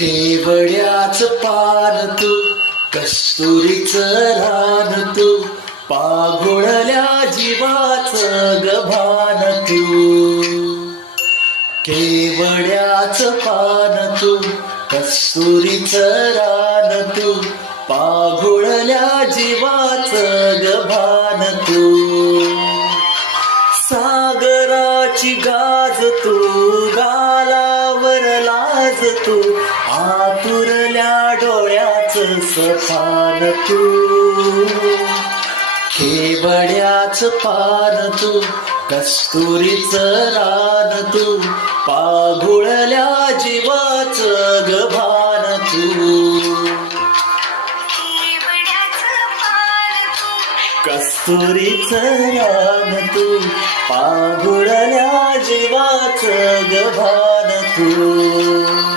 केवड्याच पान तू, कस्तुरीच रान तू, पाघोळल्या जीवाच गभान तू. केवड्याच पान तू, कस्तुरीच रान तू, पाघोळल्या जीवाच गभान तू. सागराची गाज तू, गालावर लाज तू, आतुरल्या डोळ्याच सफान तू. केवड्याच पान तू, कस्तुरीच रान तू, पाघोळल्या जीवाच गभान तू. कस्तुरीच रान तू, पाघोळल्या जीवाच गभान तू.